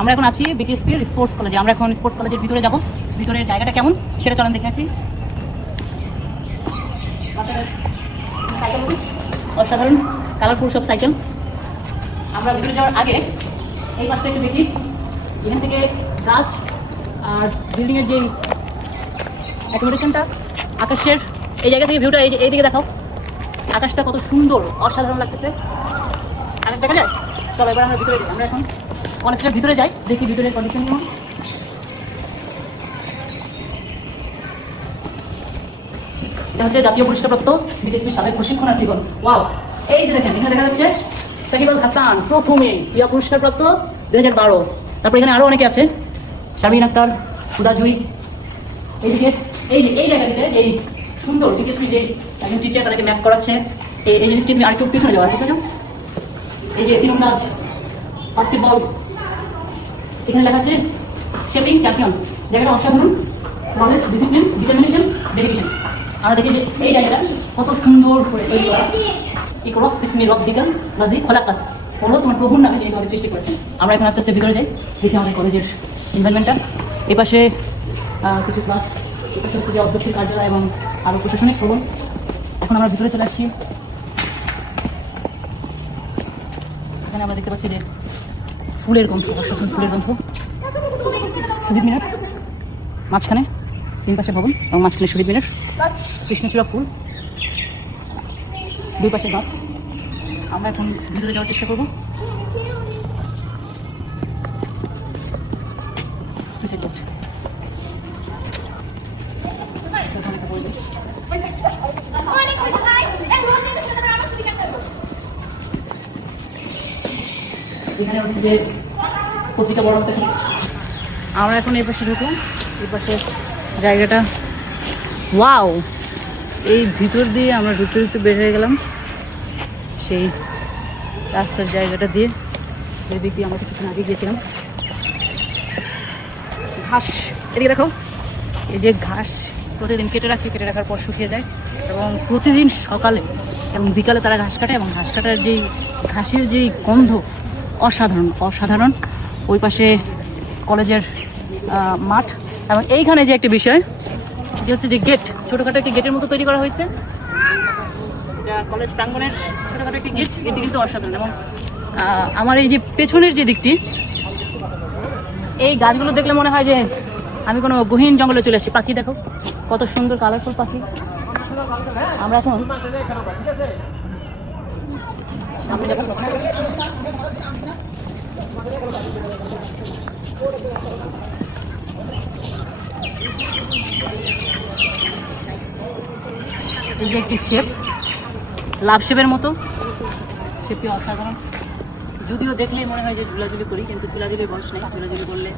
আমরা এখন আছি বিকেএসপির স্পোর্টস কলেজে। আমরা এখন স্পোর্টস কলেজের ভিতরে যাব। ভিতরের জায়গাটা কেমন সেটা চলেন দেখে আসি। অসাধারণ কালারফুল সব সাইকেল। আমরা ভিতরে যাওয়ার আগে এই পাশটা একটু দেখি। এখান থেকে গাছ আর বিল্ডিংয়ের যে অ্যাকোমোডেশনটা, আকাশের এই জায়গা থেকে ভিউটা এই দিকে দেখাও। আকাশটা কত সুন্দর, অসাধারণ লাগতেছে। আকাশ দেখা যায়। চলো এবার আমরা ভিতরে যাই। আমরা এখন কলেজটার ভিতরে যাই, দেখি ভিতরের কন্ডিশন কেমন। এটা হচ্ছে জাতীয় পুরস্কারপ্রাপ্ত বিকেএসপি সাবেক প্রশিক্ষণার্থীগণ। ওয়াও, এই যে দেখেন এখানে দেখা যাচ্ছে সাকিব আল হাসান প্রথমে ইয়া পুরস্কারপ্রাপ্ত 2012। তারপর এখানে আরো অনেকে আছে, শারমিন আক্তার, হুদা জুই। এইদিকে এই জায়গাটিতে এই সুন্দর বিকেএসপি যে একজন টিচার তাদেরকে ম্যাপ করাচ্ছে। এই জিনিসটি তুমি আরেকটু পিছনে যাও, পিছনে যাও। এই যে তীরন্দাজ, বাস্কেটবল, এখানে লেখা আছে শেপিং চ্যাম্পিয়ন। জায়গাটা অসাধারণ, নলেজ, ডিসিপ্লিন, ডিটারমিনেশন, ডেডিকেশন। আমরা দেখি যে এই জায়গাটা কত সুন্দর করে তৈরি করা। কি করো ইসমি রব দিকান নাজি খোলাকাত, বলো তোমার প্রভুর নামে যিনি তোমাকে সৃষ্টি করেছেন। আমরা এখন আস্তে আস্তে ভিতরে যাই, দেখি আমাদের কলেজের এনভায়রনমেন্টটা। এই পাশে কিছু ক্লাস, এই পাশে হচ্ছে যে অধ্যক্ষের কার্যালয় এবং আরও প্রশাসনিক ভবন। এখন আমরা ভিতরে চলে আসছি। এখানে আমরা দেখতে পাচ্ছি যে ফুলের গন্ধ, অসাধারণ ফুলের গন্ধ। শহীদ মিনার মাঝখানে, তিন পাশে ভবন এবং মাঝখানে শহীদ মিনার, কৃষ্ণচূড়া ফুল, দুই পাশে গাছ। আমরা এখন ভিতরে যাওয়ার চেষ্টা করবো। এখানে হচ্ছে যে পত্রিকা বড় হতে। আমরা এখন এই পাশে ঢুকলাম, এই পাশে জায়গাটা ওয়াও। এই ভিতর দিয়ে আমরা ঢুকতে ঢুকতে বের হয়ে গেলাম সেই রাস্তার জায়গাটা দিয়ে, যেদিক দিয়ে আমরা কিছুক্ষণ আগে গিয়েছিলাম। ঘাস এদিকে দেখো, এই যে ঘাস প্রতিদিন কেটে রাখার পর শুকিয়ে যায় এবং প্রতিদিন সকালে এবং বিকালে তারা ঘাস কাটে এবং ঘাস কাটার যেই ঘাসের যেই গন্ধ অসাধারণ অসাধারণ। ওই পাশে কলেজের মাঠ এবং এইখানে যে একটা বিষয় যে হচ্ছে যে গেট, ছোটোখাটো একটি গেটের মতো তৈরি করা হয়েছে। এটা কলেজ প্রাঙ্গণের ছোটোখাটো একটি গেট, এটি কিন্তু অসাধারণ। এবং আমার এই যে পেছনের যে দিকটি, এই গাছগুলো দেখলে মনে হয় যে আমি কোনো গহীন জঙ্গলে চলে আসছি। পাখি দেখো কত সুন্দর কালারফুল পাখি। আমরা এখন সামনে যাবো। এই যে একটি শেপ, লাভ শেপের মতো, শেপটি অসাধারণ। যদিও দেখলেই মনে হয় যে ঝুলাঝুলি করি, কিন্তু ঝুলাঝুলির বয়স নেই। ঝুলাঝুলি করলে